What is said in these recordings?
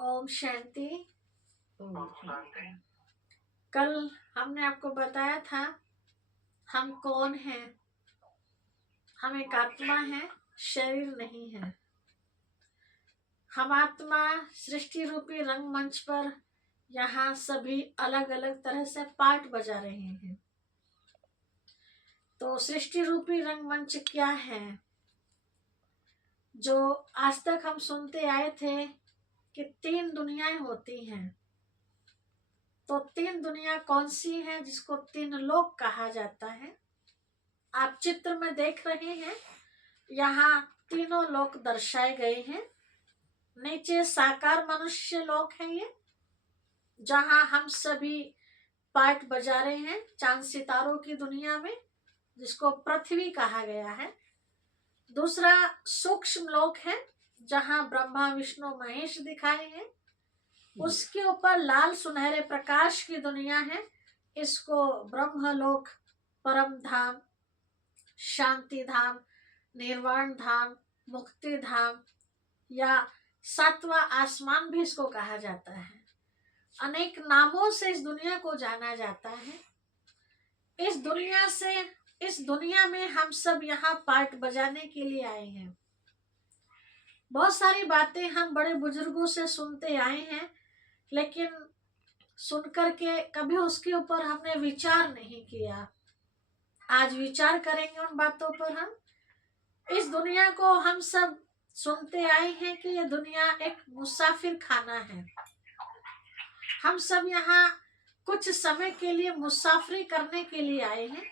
ओम शांति। ओम शांति। कल हमने आपको बताया था हम कौन हैं। हम एक आत्मा है, शरीर नहीं है। हम आत्मा सृष्टि रूपी रंगमंच पर यहाँ सभी अलग अलग तरह से पार्ट बजा रहे हैं। तो सृष्टि रूपी रंगमंच क्या है? जो आज तक हम सुनते आए थे कि 3 दुनियाएं होती हैं। तो 3 दुनिया कौन सी है जिसको 3 लोक कहा जाता है? आप चित्र में देख रहे हैं, यहाँ तीनों लोक दर्शाए गए हैं। नीचे साकार मनुष्य लोक है ये, जहाँ हम सभी पार्ट बजा रहे हैं चांद सितारों की दुनिया में, जिसको पृथ्वी कहा गया है। दूसरा सूक्ष्म लोक है, जहाँ ब्रह्मा विष्णु महेश दिखाए हैं। उसके ऊपर लाल सुनहरे प्रकाश की दुनिया है, इसको ब्रह्मलोक, परम धाम, शांति धाम, निर्वाण धाम, मुक्ति धाम या 7वां आसमान भी इसको कहा जाता है। अनेक नामों से इस दुनिया को जाना जाता है। इस दुनिया में हम सब यहाँ पार्ट बजाने के लिए आए हैं। बहुत सारी बातें हम बड़े बुजुर्गों से सुनते आए हैं, लेकिन सुनकर के कभी उसके ऊपर हमने विचार नहीं किया। आज विचार करेंगे उन बातों पर। हम इस दुनिया को हम सब सुनते आए हैं कि ये दुनिया एक मुसाफिर खाना है। हम सब यहाँ कुछ समय के लिए मुसाफरी करने के लिए आए हैं,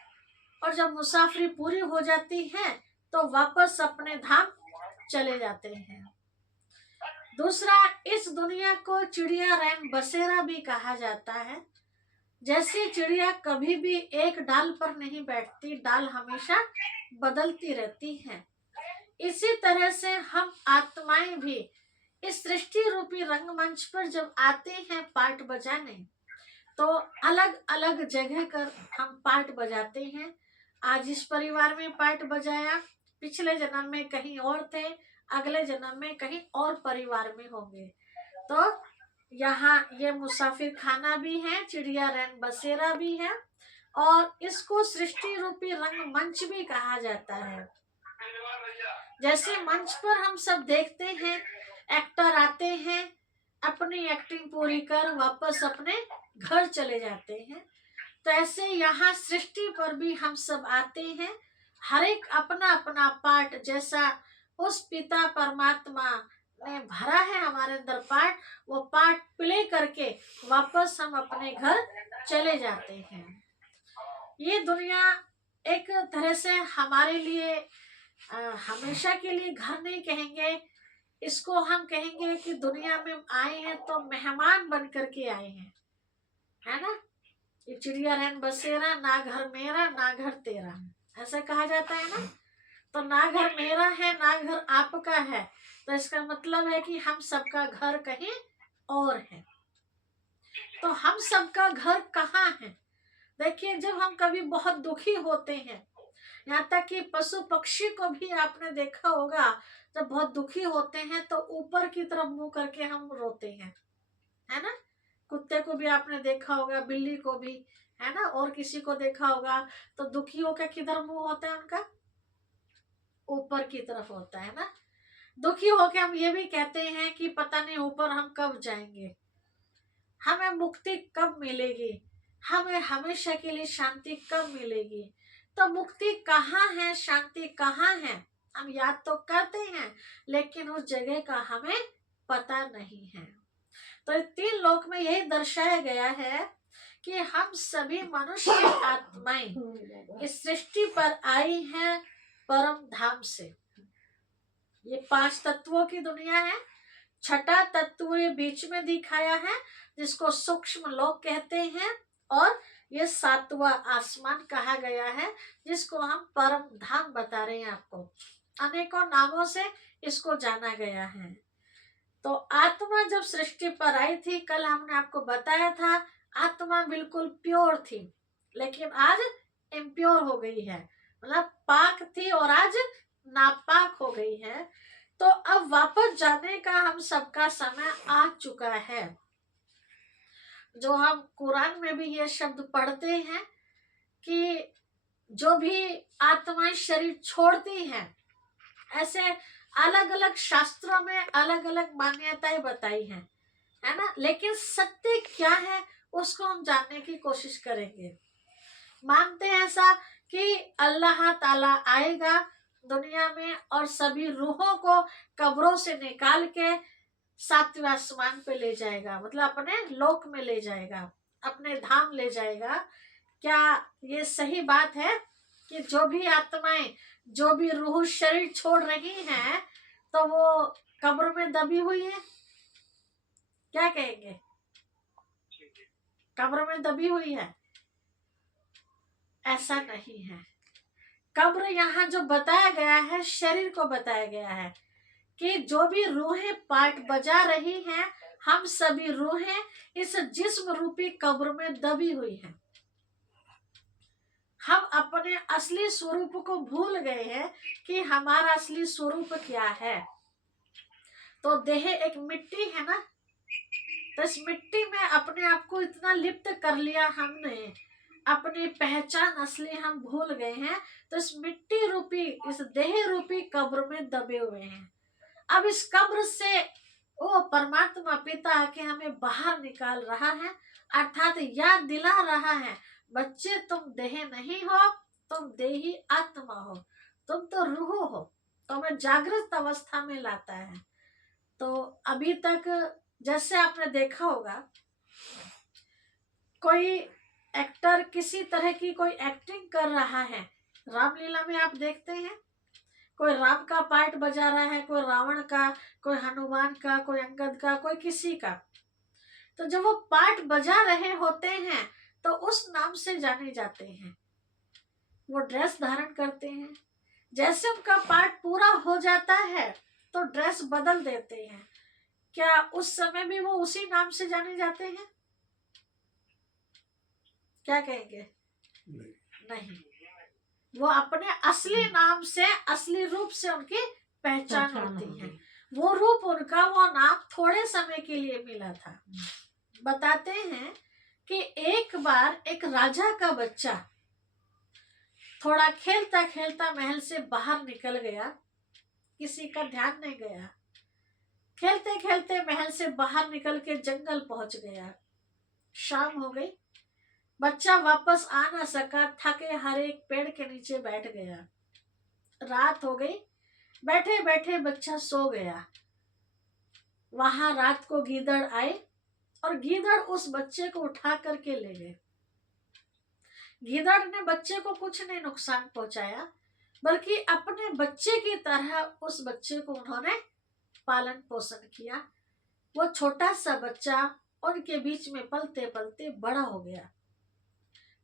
और जब मुसाफरी पूरी हो जाती है तो वापस अपने धाम चले जाते हैं। दूसरा, इस दुनिया को चिड़िया रैन बसेरा भी कहा जाता है। जैसे चिड़िया कभी भी एक डाल पर नहीं बैठती, डाल हमेशा बदलती रहती है, इसी तरह से हम आत्माएं भी इस सृष्टि रूपी रंगमंच पर जब आते हैं पार्ट बजाने, तो अलग अलग जगह कर हम पार्ट बजाते हैं। आज इस परिवार में पार्ट बजाया, पिछले जन्म में कहीं और थे, अगले जन्म में कहीं और परिवार में होंगे। तो यहाँ ये मुसाफिर खाना भी है, चिड़िया रैन बसेरा भी है, और इसको सृष्टि रूपी रंगमंच भी कहा जाता है। जैसे मंच पर हम सब देखते हैं, एक्टर आते हैं, अपनी एक्टिंग पूरी कर वापस अपने घर चले जाते हैं। तो ऐसे यहाँ सृष्टि पर भी हम सब आते हैं, हर एक अपना अपना पार्ट, जैसा उस पिता परमात्मा ने भरा है हमारे अंदर पार्ट, वो पार्ट प्ले करके वापस हम अपने घर चले जाते हैं। ये दुनिया एक तरह से हमारे लिए हमेशा के लिए घर नहीं कहेंगे, इसको हम कहेंगे कि दुनिया में आए हैं तो मेहमान बन करके आए हैं, है ना। ये चिड़िया रैन बसेरा, ना घर मेरा ना घर तेरा, ऐसा कहा जाता है ना। तो ना घर मेरा है ना घर आपका है, तो इसका मतलब है कि हम सबका घर कहीं और है। तो हम सबका घर कहाँ है? देखिए, जब हम कभी बहुत दुखी होते हैं, यहाँ तक कि पशु पक्षी को भी आपने देखा होगा, जब बहुत दुखी होते हैं तो ऊपर की तरफ मुंह करके हम रोते हैं, है ना। कुत्ते को भी आपने देखा होगा, बिल्ली को भी, है ना, और किसी को देखा होगा, तो दुखी होकर किधर मुंह होता है उनका? ऊपर की तरफ होता है ना। दुखी होकर हम ये भी कहते हैं कि पता नहीं ऊपर हम कब जाएंगे, हमें मुक्ति कब मिलेगी, हमें हमेशा के लिए शांति कब मिलेगी। तो मुक्ति कहाँ है, शांति कहाँ है, हम याद तो करते हैं, लेकिन उस जगह का हमें पता नहीं है। तो 3 लोक में यही दर्शाया गया है कि हम सभी मनुष्य आत्माएं इस सृष्टि पर आई हैं परम धाम से। ये 5 तत्वों की दुनिया है। छठा तत्व ये बीच में दिखाया है, जिसको सूक्ष्म लोक कहते हैं, और ये 7वां आसमान कहा गया है, जिसको हम परम धाम बता रहे हैं। आपको अनेकों नामों से इसको जाना गया है। तो आत्मा जब सृष्टि पर आई थी, कल हमने आपको बताया था, आत्मा बिल्कुल प्योर थी, लेकिन आज इम्प्योर हो गई है, मतलब पाक थी और आज नापाक हो गई है। तो अब वापस जाने का हम सबका समय आ चुका है। जो हम कुरान में भी ये शब्द पढ़ते हैं कि जो भी आत्माएं शरीर छोड़ती हैं, ऐसे अलग अलग शास्त्रों में अलग अलग मान्यताएं बताई हैं, है ना। लेकिन सत्य क्या है उसको हम जानने की कोशिश करेंगे। मानते हैं ऐसा कि अल्लाह ताला आएगा दुनिया में और सभी रूहों को कब्रों से निकाल के सातवें आसमान पे ले जाएगा, मतलब अपने लोक में ले जाएगा, अपने धाम ले जाएगा। क्या ये सही बात है कि जो भी आत्माएं, जो भी रूह शरीर छोड़ रही हैं तो वो कब्र में दबी हुई है? क्या कहेंगे? कब्र में दबी हुई है? ऐसा नहीं है। कब्र यहाँ जो बताया गया है शरीर को बताया गया है कि जो भी रूहें पाठ बजा रही हैं, हम सभी रूहें इस जिस्म रूपी कब्र में दबी हुई हैं। हम अपने असली स्वरूप को भूल गए हैं कि हमारा असली स्वरूप क्या है। तो देह एक मिट्टी है ना, तो इस मिट्टी में अपने आप को इतना लिप्त कर लिया हमने, अपनी पहचान असली हम भूल गए हैं। तो इस मिट्टी रूपी, इस देह रूपी कब्र में दबे हुए हैं। अब इस कब्र से वो परमात्मा पिता आके हमें बाहर निकाल रहा है, अर्थात याद दिला रहा है, बच्चे तुम देह नहीं हो, तुम देही आत्मा हो, तुम तो रूह हो। तो हमें जागृत अवस्था में लाता है। तो अभी तक जैसे आपने देखा होगा, कोई एक्टर किसी तरह की कोई एक्टिंग कर रहा है, रामलीला में आप देखते हैं कोई राम का पार्ट बजा रहा है, कोई रावण का, कोई हनुमान का, कोई अंगद का, कोई किसी का। तो जब वो पार्ट बजा रहे होते हैं तो उस नाम से जाने जाते हैं। वो ड्रेस धारण करते हैं, जैसे उनका पार्ट पूरा हो जाता है तो ड्रेस बदल देते हैं। क्या उस समय भी वो उसी नाम से जाने जाते हैं? क्या कहेंगे? नहीं, वो अपने असली नाम से, असली रूप से उनकी पहचान होती है। वो रूप उनका, वो नाम थोड़े समय के लिए मिला था। बताते हैं कि एक बार एक राजा का बच्चा थोड़ा खेलता खेलता महल से बाहर निकल गया, किसी का ध्यान नहीं गया। खेलते खेलते महल से बाहर निकल के जंगल पहुंच गया। शाम हो गई, बच्चा वापस आ ना सका, थके हर एक पेड़ के नीचे बैठ गया। रात हो गई, बैठे बैठे बच्चा सो गया। वहां रात को गीदड़ आए और गीदड़ उस बच्चे को उठा करके ले गए। गीदड़ ने बच्चे को कुछ नहीं नुकसान पहुंचाया, बल्कि अपने बच्चे की तरह उस बच्चे को उन्होंने पालन पोषण किया। वो छोटा सा बच्चा उनके बीच में पलते पलते बड़ा हो गया।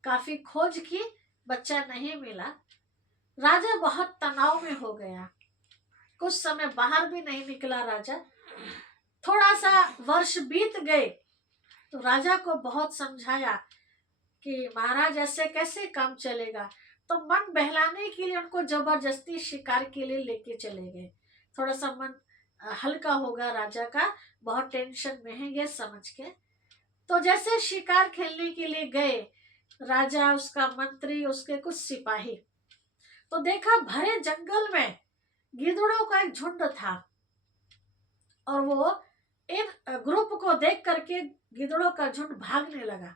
काफी खोज की, बच्चा नहीं मिला। राजा बहुत तनाव में हो गया, कुछ समय बाहर भी नहीं निकला राजा। थोड़ा सा वर्ष बीत गए तो राजा को बहुत समझाया कि महाराज ऐसे कैसे काम चलेगा। तो मन बहलाने के लिए उनको जबरदस्ती शिकार के लिए लेके चले गए। थोड़ा सा मन हल्का होगा राजा का, बहुत टेंशन में है ये समझ के। तो जैसे शिकार खेलने के लिए गए राजा, उसका मंत्री, उसके कुछ सिपाही, तो देखा भरे जंगल में गिद्धड़ों का एक झुंड था और वो इन ग्रुप को देख करके गिद्धड़ों का झुंड भागने लगा।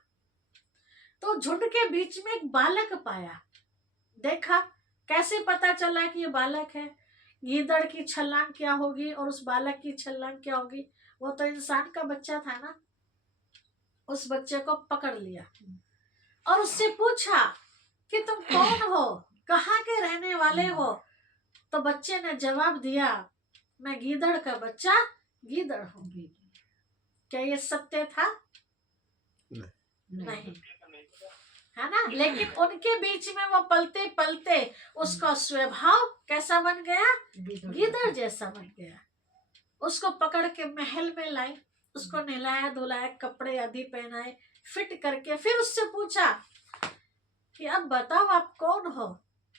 तो झुंड के बीच में एक बालक पाया। देखा, कैसे पता चला कि ये बालक है? गीदड़ की छलांग क्या होगी और उस बालक की छलांग क्या होगी? वो तो इंसान का बच्चा था ना। उस बच्चे को पकड़ लिया और उससे पूछा कि तुम कौन हो, कहाँ के रहने वाले हो? तो बच्चे ने जवाब दिया, मैं गीदड़ का बच्चा गीदड़ हूँ। क्या ये सत्य था? नहीं, है ना। लेकिन उनके बीच में वो पलते पलते उसका स्वभाव कैसा बन गया? गीदड़ जैसा बन गया। उसको पकड़ के महल में लाए, उसको नहलाया धुलाया, कपड़े आदि पहनाए, फिट करके फिर उससे पूछा कि अब बताओ आप कौन हो?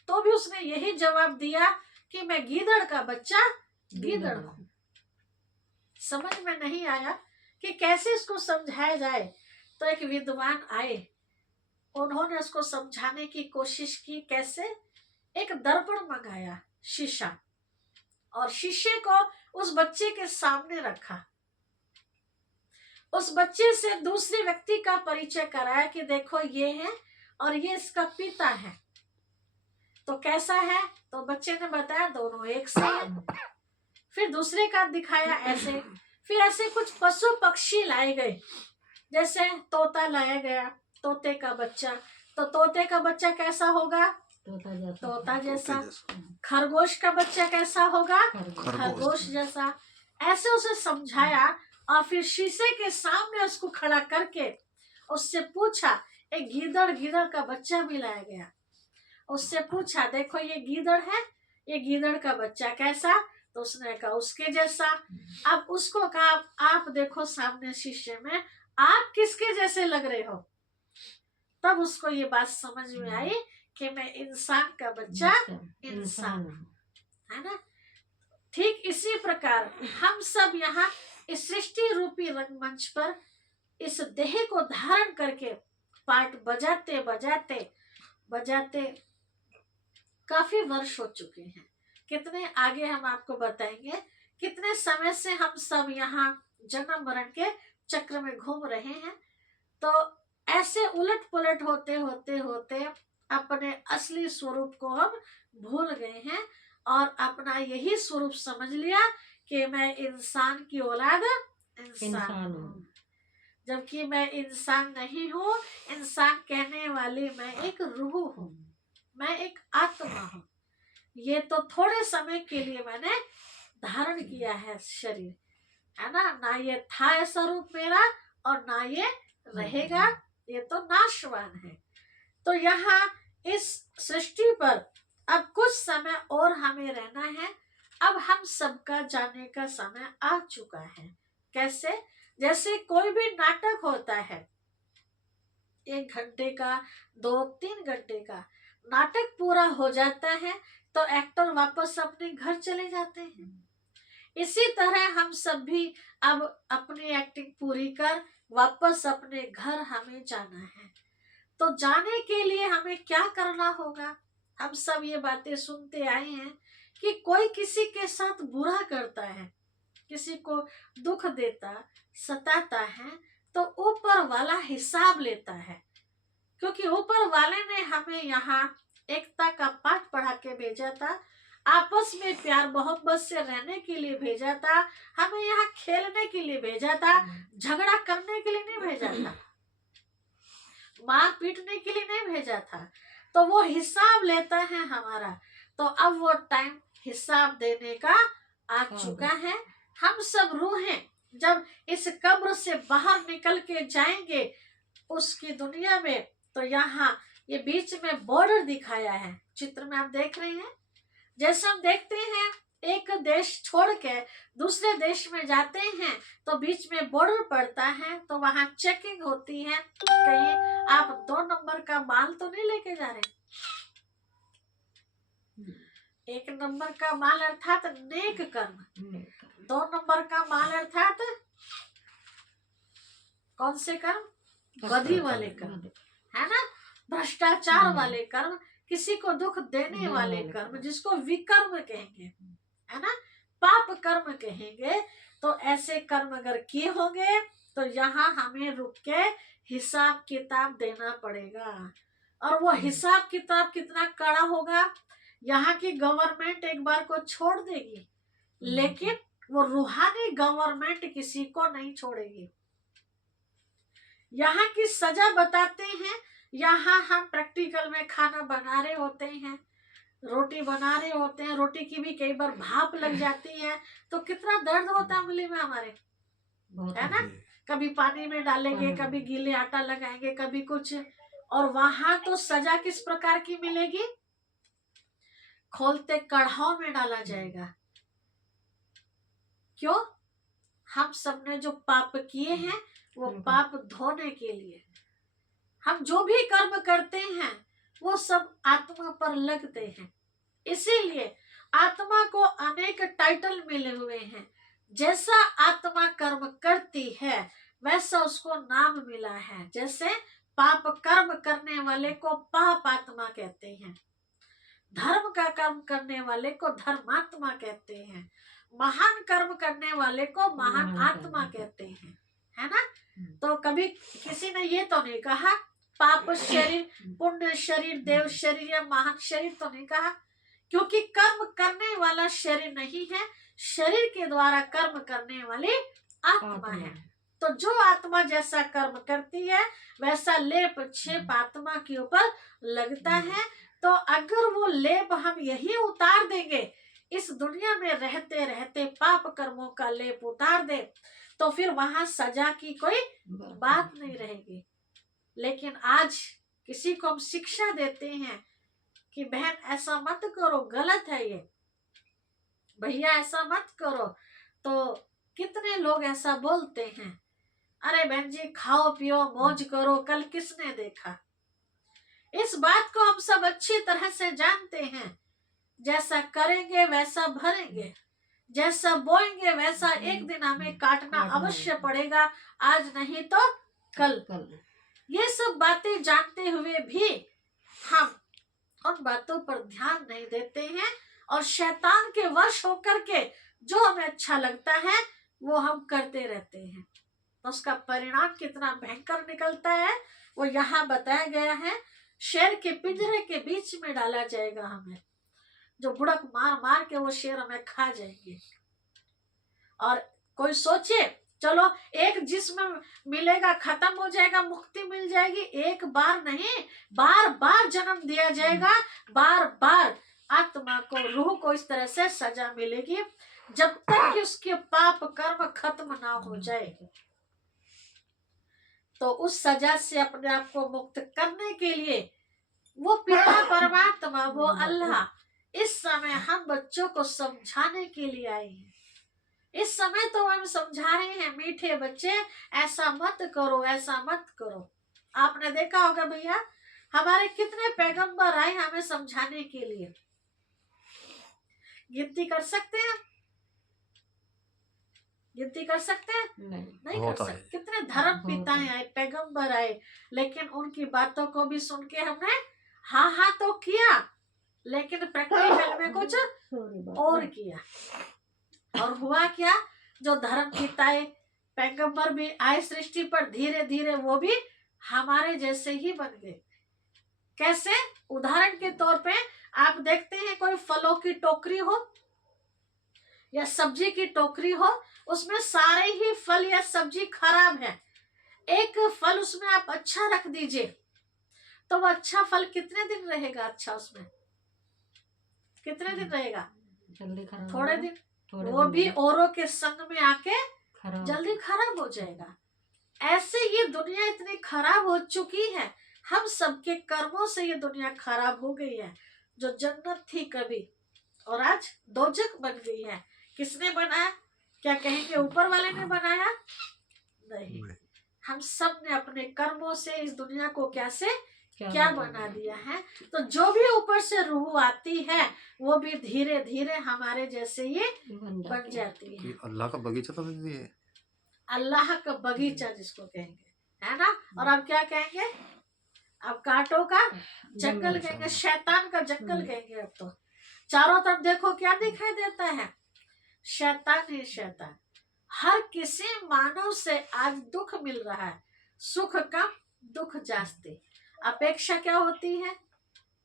तो भी उसने यही जवाब दिया कि मैं गीदड़ का बच्चा गीदड़ हूँ। समझ में नहीं आया कि कैसे इसको समझाया जाए। तो एक विद्वान आए, उन्होंने उसको समझाने की कोशिश की। कैसे? एक दर्पण मंगाया, शीशा, और शीशे को उस बच्चे के सामने रखा। उस बच्चे से दूसरे व्यक्ति का परिचय कराया कि देखो ये है और ये इसका पिता है। तो कैसा है? तो बच्चे ने बताया दोनों एक से है। फिर दूसरे का दिखाया ऐसे। फिर ऐसे कुछ पशु पक्षी लाए गए, जैसे तोता लाया गया, तोते का बच्चा। तो तोते का बच्चा कैसा होगा? तोता जैसा। खरगोश का बच्चा कैसा होगा? खरगोश जैसा। ऐसे उसे समझाया और फिर शीशे के सामने उसको खड़ा करके उससे पूछा। एक गीदड़ का बच्चा भी लाया गया। उससे पूछा देखो ये गीदड़ है, ये गीदड़ का बच्चा कैसा? तो उसने कहा उसके जैसा। अब उसको कहा आप देखो सामने शीशे में, आप किसके जैसे लग रहे हो? तब उसको ये बात समझ में आई कि मैं इंसान का बच्चा इंसान है ना। ठीक इसी प्रकार हम सब यहाँ इस सृष्टि रूपी रंगमंच पर इस देह को धारण करके पाठ बजाते बजाते बजाते काफी वर्ष हो चुके हैं। कितने आगे हम आपको बताएंगे। कितने समय से हम सब यहाँ जन्म मरण के चक्र में घूम रहे हैं। तो ऐसे उलट पुलट होते होते होते अपने असली स्वरूप को हम भूल गए हैं और अपना यही स्वरूप समझ लिया कि मैं इंसान की औलाद इंसान हूँ, जबकि मैं इंसान नहीं हूँ। इंसान कहने वाली मैं एक रूह हूँ, मैं एक आत्मा हूँ। ये तो थोड़े समय के लिए मैंने धारण किया है शरीर, है ना। ना ये था ऐसा रूप मेरा और ना ये रहेगा, ये तो नाशवान है। तो यहाँ इस सृष्टि पर अब कुछ समय और हमें रहना है। अब हम सबका जाने का समय आ चुका है। कैसे? जैसे कोई भी नाटक होता है, 1 घंटे का, 2-3 घंटे का नाटक पूरा हो जाता है तो एक्टर वापस अपने घर चले जाते हैं। इसी तरह हम सब भी अब अपनी एक्टिंग पूरी कर वापस अपने घर हमें जाना है। तो जाने के लिए हमें क्या करना होगा? हम सब ये बातें सुनते आए हैं कि कोई किसी के साथ बुरा करता है, किसी को दुख देता, सताता है, तो ऊपर वाला हिसाब लेता है। क्योंकि ऊपर वाले ने हमें यहाँ एकता का पाठ पढ़ा के भेजा था, आपस में प्यार मोहब्बत से रहने के लिए भेजा था, हमें यहाँ खेलने के लिए भेजा था, झगड़ा करने के लिए नहीं भेजा था, मार पीटने के लिए नहीं भेजा था। तो वो हिसाब लेता है हमारा। तो अब वो टाइम हिसाब देने का आ चुका है। हम सब रूहें जब इस कब्र से बाहर निकल के जाएंगे उसकी दुनिया में, तो यहाँ ये बीच में बॉर्डर दिखाया है, चित्र में आप देख रहे हैं। जैसे हम देखते हैं एक देश छोड़ के दूसरे देश में जाते हैं तो बीच में बॉर्डर पड़ता है, तो वहां चेकिंग होती है, कहीं आप 2 नंबर का माल तो नहीं लेके जा रहे। 1 नंबर का माल अर्थात नेक कर्म, 2 नंबर का माल अर्थात कौन से कर्म? बदी वाले कर्म, है ना, भ्रष्टाचार वाले कर्म, किसी को दुख देने वाले कर्म, जिसको विकर्म कहेंगे, है ना, पाप कर्म कहेंगे। तो ऐसे कर्म अगर किए होंगे तो यहाँ हमें रुक के हिसाब किताब देना पड़ेगा। और वो हिसाब किताब कितना कड़ा होगा। यहाँ की गवर्नमेंट एक बार को छोड़ देगी, लेकिन वो रूहानी गवर्नमेंट किसी को नहीं छोड़ेगी। यहाँ की सजा बताते हैं। यहाँ हम प्रैक्टिकल में खाना बना रहे होते हैं, रोटी बना रहे होते हैं, रोटी की भी कई बार भाप लग जाती है तो कितना दर्द होता है उंगली में हमारे, है ना। कभी पानी में डालेंगे, कभी गीले आटा लगाएंगे, कभी कुछ। और वहां तो सजा किस प्रकार की मिलेगी? खोलते कढ़ाव में डाला जाएगा। क्यों? हम सबने जो पाप किए हैं वो पाप धोने के लिए। हम जो भी कर्म करते हैं वो सब आत्मा पर लगते हैं। इसीलिए आत्मा को अनेक टाइटल मिले हुए हैं। जैसा आत्मा कर्म करती है वैसा उसको नाम मिला है। जैसे पाप कर्म करने वाले को पाप आत्मा कहते हैं, धर्म का कर्म करने वाले को धर्मात्मा कहते हैं, महान कर्म करने वाले को महान आत्मा कहते हैं, है ना। तो कभी किसी ने ये तो नहीं कहा पाप शरीर, पुण्य शरीर, देव शरीर या महान शरीर तो नहीं कहा, क्योंकि कर्म करने वाला शरीर नहीं है, शरीर के द्वारा कर्म करने वाली आत्मा है। तो जो आत्मा जैसा कर्म करती है वैसा लेप छेप आत्मा के ऊपर लगता है। तो अगर वो लेप हम यही उतार देंगे, इस दुनिया में रहते रहते पाप कर्मों का लेप उतार दे, तो फिर वहां सजा की कोई बात नहीं रहेगी। लेकिन आज किसी को हम शिक्षा देते हैं कि बहन ऐसा मत करो, गलत है ये, भैया ऐसा मत करो, तो कितने लोग ऐसा बोलते हैं, अरे बहन जी खाओ पियो मौज करो, कल किसने देखा। इस बात को हम सब अच्छी तरह से जानते हैं, जैसा करेंगे वैसा भरेंगे, जैसा बोएंगे वैसा एक दिन हमें काटना अवश्य पड़ेगा, आज नहीं तो कल। ये सब बातें जानते हुए भी हम उन बातों पर ध्यान नहीं देते हैं और शैतान के वश होकर के जो हमें अच्छा लगता है वो हम करते रहते हैं। तो उसका परिणाम कितना भयंकर निकलता है वो यहाँ बताया गया है। शेर के पिंजरे के बीच में डाला जाएगा हमें, जो बुड़क मार मार के वो शेर हमें खा जाएंगे। और कोई सोचे चलो एक जिस्म मिलेगा, खत्म हो जाएगा, मुक्ति मिल जाएगी, एक बार नहीं बार बार जन्म दिया जाएगा, बार बार आत्मा को, रूह को इस तरह से सजा मिलेगी जब तक कि उसके पाप कर्म खत्म ना हो जाए। तो उस सजा से अपने आप को मुक्त करने के लिए वो पिता परमात्मा, वो अल्लाह इस समय हम बच्चों को समझाने के लिए आए हैं। इस समय तो हम समझा रहे हैं, मीठे बच्चे ऐसा मत करो, ऐसा मत करो। आपने देखा होगा भैया हमारे कितने पैगंबर आए हमें समझाने के लिए, गिनती कर सकते हैं? गिनती कर सकते हैं? नहीं कर सकते। कितने धर्म पिताएं आए, पैगंबर आए, लेकिन उनकी बातों को भी सुन के हमने हाँ हाँ तो किया, लेकिन प्रैक्टिकल में कुछ और किया। और हुआ क्या, जो धर्म पिताएं पैगंबर भी आए सृष्टि पर, धीरे धीरे वो भी हमारे जैसे ही बन गए। कैसे? उदाहरण के तौर पे आप देखते हैं कोई फलों की टोकरी हो या सब्जी की टोकरी हो, उसमें सारे ही फल या सब्जी खराब है, एक फल उसमें आप अच्छा रख दीजिए तो वो अच्छा फल कितने दिन रहेगा? अच्छा उसमें कितने दिन रहेगा? जल्दी खराब, थोड़े दिन, वो भी औरों के संग में आके जल्दी खराब हो जाएगा। ऐसे ये दुनिया इतनी खराब हो चुकी है, हम सबके कर्मों से ये दुनिया खराब हो गई है। जो जन्नत थी कभी और आज दोजख बन गई है। किसने बनाया? क्या कहेंगे ऊपर वाले ने बनाया? नहीं, हम सब ने अपने कर्मों से इस दुनिया को क्या बना दिया है। तो जो भी ऊपर से रूह आती है वो भी धीरे धीरे हमारे जैसे ही बन जाती है। अल्लाह का बगीचा तो है, अल्लाह का बगीचा जिसको कहेंगे, है ना। और अब क्या कहेंगे? अब कांटों का जंगल कहेंगे, शैतान का जंगल कहेंगे। अब तो चारों तरफ देखो क्या दिखाई देता है, शैतान ही शैतान। हर किसी मानव से आज दुख मिल रहा है, सुख कम दुख जास्ती। अपेक्षा क्या होती है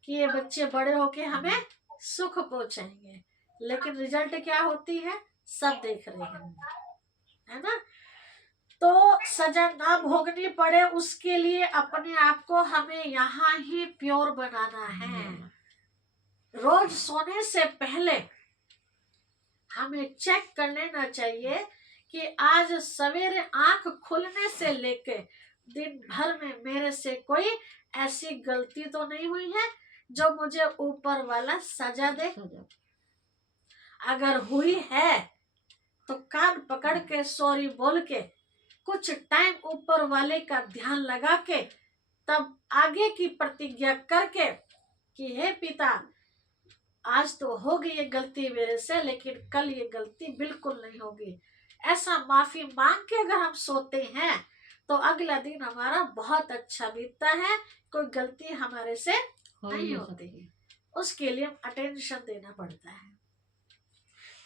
कि ये बच्चे बड़े होके हमें सुख पहुंचाएंगे, लेकिन रिजल्ट क्या होती है सब देख रहे हैं, है ना। तो सजा ना भोगनी पड़े उसके लिए अपने आप को हमें यहाँ ही प्योर बनाना है। रोज सोने से पहले हमें चेक कर लेना चाहिए कि आज सवेरे आंख खुलने से लेके दिन भर में मेरे से कोई ऐसी गलती तो नहीं हुई है जो मुझे ऊपर वाला सजा दे। अगर हुई है तो कान पकड़ के सॉरी बोल के कुछ टाइम ऊपर वाले का ध्यान लगा के तब आगे की प्रतिज्ञा करके कि हे पिता आज तो हो गई ये गलती मेरे से, लेकिन कल ये गलती बिल्कुल नहीं होगी। ऐसा माफी मांग के अगर हम सोते हैं तो अगला दिन हमारा बहुत अच्छा बीतता है, कोई गलती हमारे से हो नहीं नहीं होती। सकती। उसके लिए हम अटेंशन देना पड़ता है।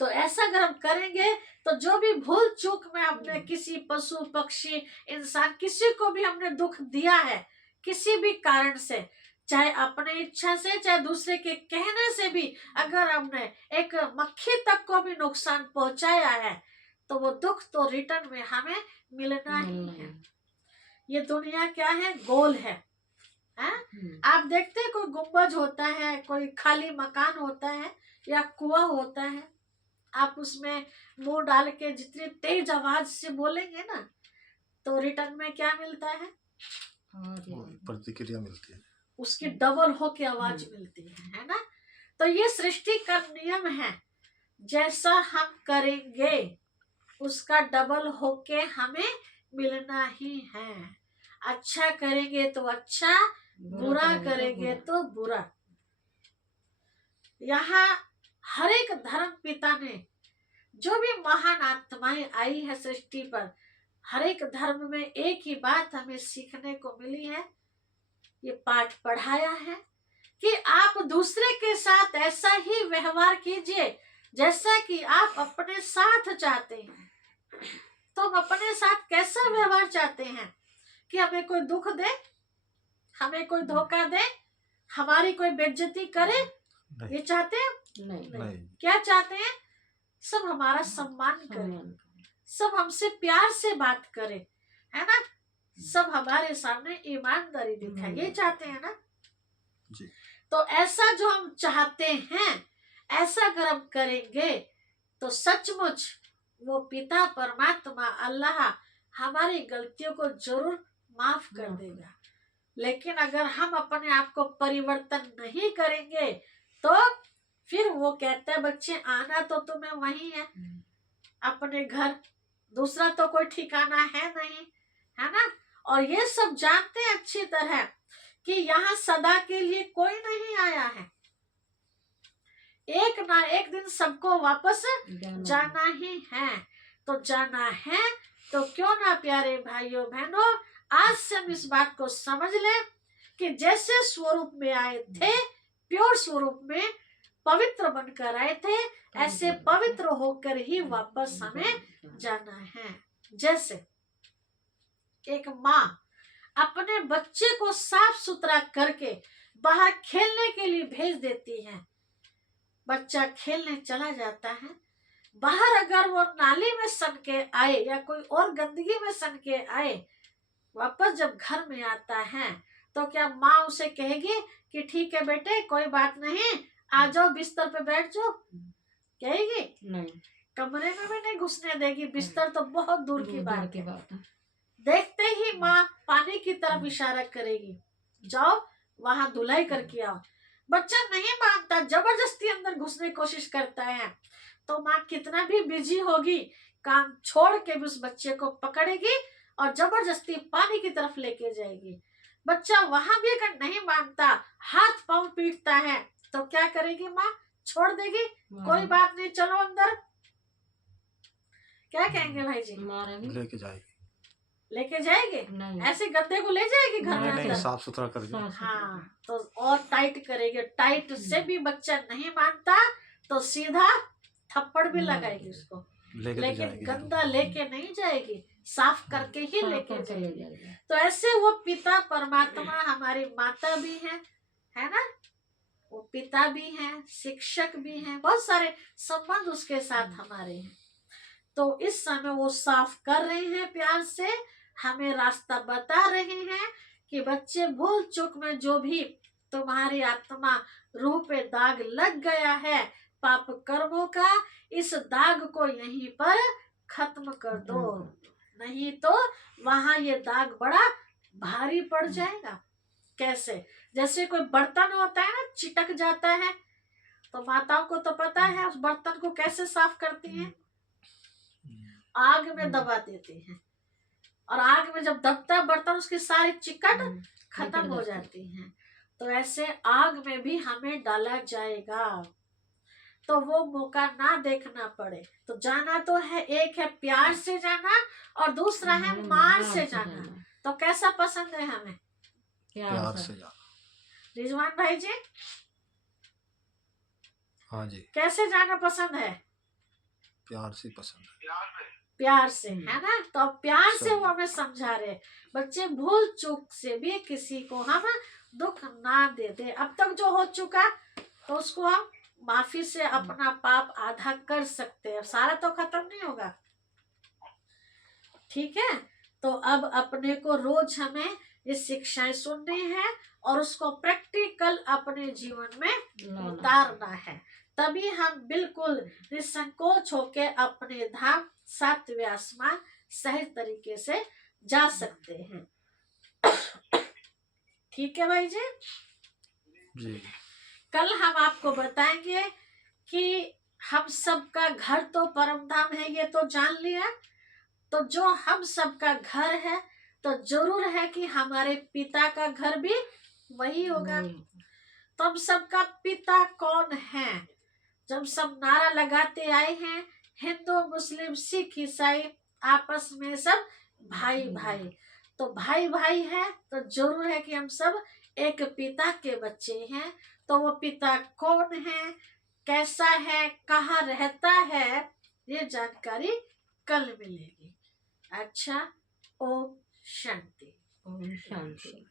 तो ऐसा अगर हम करेंगे तो जो भी भूल चूक में हमने किसी पशु पक्षी इंसान किसी को भी हमने दुख दिया है किसी भी कारण से, चाहे अपने इच्छा से चाहे दूसरे के कहने से भी, अगर हमने एक मक्खी तक को भी नुकसान पहुंचाया है तो वो दुख तो रिटर्न में हमें मिलना ही है। ये दुनिया क्या है, गोल है। आप देखते हैं कोई गुंबज होता है, कोई खाली मकान होता है या कुआं होता है, आप उसमें मुंह डाल के जितनी तेज आवाज से बोलेंगे ना तो रिटर्न में क्या मिलता है, प्रतिक्रिया मिलती है, उसकी डबल होके आवाज मिलती है ना। तो ये सृष्टि का नियम है, जैसा हम करेंगे उसका डबल होके हमें मिलना ही है। अच्छा करेंगे तो अच्छा, बुरा करेंगे तो बुरा। यहाँ हर एक धर्म पिता ने जो भी महान आत्माएं आई है सृष्टि पर, हर एक धर्म में एक ही बात हमें सीखने को मिली है, ये पाठ पढ़ाया है कि आप दूसरे के साथ ऐसा ही व्यवहार कीजिए जैसा कि आप अपने साथ चाहते हैं। तो हम अपने साथ कैसा व्यवहार चाहते हैं कि हमें कोई दुख दे, हमें कोई धोखा दे, हमारी कोई बेइज्जती करे, ये चाहते हैं? नहीं। क्या चाहते हैं? सब हमारा सम्मान करें, सब हमसे प्यार से बात करें, है ना, सब हमारे सामने ईमानदारी दिखाए, ये चाहते हैं ना जी। तो ऐसा जो हम चाहते हैं ऐसा अगर हम करेंगे तो सचमुच वो पिता परमात्मा अल्लाह हमारी गलतियों को जरूर माफ कर देगा। लेकिन अगर हम अपने आप को परिवर्तन नहीं करेंगे तो फिर वो कहता है बच्चे आना तो तुम्हें वही है, अपने घर, दूसरा तो कोई ठिकाना है नहीं, है ना। और ये सब जानते हैं अच्छी तरह कि यहाँ सदा के लिए कोई नहीं आया है, एक ना एक दिन सबको वापस जाना ही है। तो जाना है तो क्यों ना प्यारे भाइयों बहनों आज से हम इस बात को समझ लें कि जैसे स्वरूप में आए थे, प्योर स्वरूप में पवित्र बनकर आए थे, ऐसे पवित्र होकर ही वापस हमें जाना है। जैसे एक माँ अपने बच्चे को साफ सुथरा करके बाहर खेलने के लिए भेज देती है, बच्चा खेलने चला जाता है, बाहर अगर वो नाली में सन के आए या कोई और गंदगी में सन के आए, वापस जब घर में आता है तो क्या माँ उसे कहेगी कि ठीक है बेटे कोई बात नहीं, आ जाओ बिस्तर पे बैठ जाओ, कहेगी? नहीं, कमरे में भी नहीं घुसने देगी, बिस्तर तो बहुत दूर की बात है। देखते ही माँ पानी की तरफ इशारा करेगी, जाओ वहां धुलाई करके आओ। बच्चा नहीं मानता, जबरदस्ती अंदर घुसने की कोशिश करता है, तो माँ कितना भी बिजी होगी काम छोड़ के भी उस बच्चे को पकड़ेगी और जबरदस्ती पानी की तरफ लेके जाएगी। बच्चा वहां भी अगर नहीं मानता, हाथ पांव पीटता है, तो क्या करेगी माँ? छोड़ देगी, कोई बात नहीं चलो अंदर। क्या कहेंगे भाई जी? लेके जाएगी, लेके जाएंगे? ऐसे गद्दे को ले जाएगी घर में अंदर? साफ सुथरा करके। हाँ, तो और टाइट करेंगे, टाइट से भी बच्चा नहीं मानता तो सीधा थप्पड़ भी लगाएगी उसको, लेकिन गंदा लेके नहीं जाएगी, साफ करके ही लेके जाएगी। तो ऐसे वो पिता परमात्मा हमारी माता भी है ना, वो पिता भी हैं, शिक्षक भी हैं, बहुत सारे संबंध उसके साथ हमारे हैं। तो इस समय वो साफ कर रहे हैं, प्यार से हमें रास्ता बता रहे हैं कि बच्चे भूल चूक में जो भी तुम्हारी आत्मा रूह पे दाग लग गया है पाप कर्मों का, इस दाग को यहीं पर खत्म कर दो, नहीं तो वहां ये दाग बड़ा भारी पड़ जाएगा। कैसे? जैसे कोई बर्तन होता है ना, चिटक जाता है, तो माताओं को तो पता है उस बर्तन को कैसे साफ करती हैं, आग में दबा देती हैं, और आग में जब दबता है बर्तन उसकी सारी चिकट खत्म हो जाती हैं। तो ऐसे आग में भी हमें डाला जाएगा, तो वो मौका ना देखना पड़े। तो जाना तो है, एक है प्यार से जाना और दूसरा है मार से जाना। तो कैसा पसंद है हमें? प्यार से जाना। रिजवान भाई जी, हाँ जी, कैसे जाना पसंद है? प्यार से पसंद है। प्यार से, है ना? तो अब प्यार से सही। वो हमें समझा रहे, बच्चे भूल चूक से भी किसी को हम दुख ना दे दे। अब तक जो हो चुका तो उसको हम माफी से अपना पाप आधा कर सकते हैं, सारा तो खत्म नहीं होगा। ठीक है, तो अब अपने को रोज हमें ये शिक्षाएं सुननी है और उसको प्रैक्टिकल अपने जीवन में उतारना है, तभी हम बिल्कुल निसंकोच होके अपने धाम सातवें आसमान सही तरीके से जा सकते हैं। ठीक है भाई जी। जी कल हम आपको बताएंगे कि हम सबका घर तो परम धाम है, ये तो जान लिया। तो जो हम सबका घर है तो जरूर है कि हमारे पिता का घर भी वही होगा। तो हम सबका पिता कौन है? जब सब नारा लगाते आए हैं, हिंदू मुस्लिम सिख ईसाई आपस में सब भाई भाई, तो भाई भाई है तो जरूर है कि हम सब एक पिता के बच्चे हैं। तो वो पिता कौन है, कैसा है, कहाँ रहता है, ये जानकारी कल मिलेगी। अच्छा, ओम शांति। ओम शांति।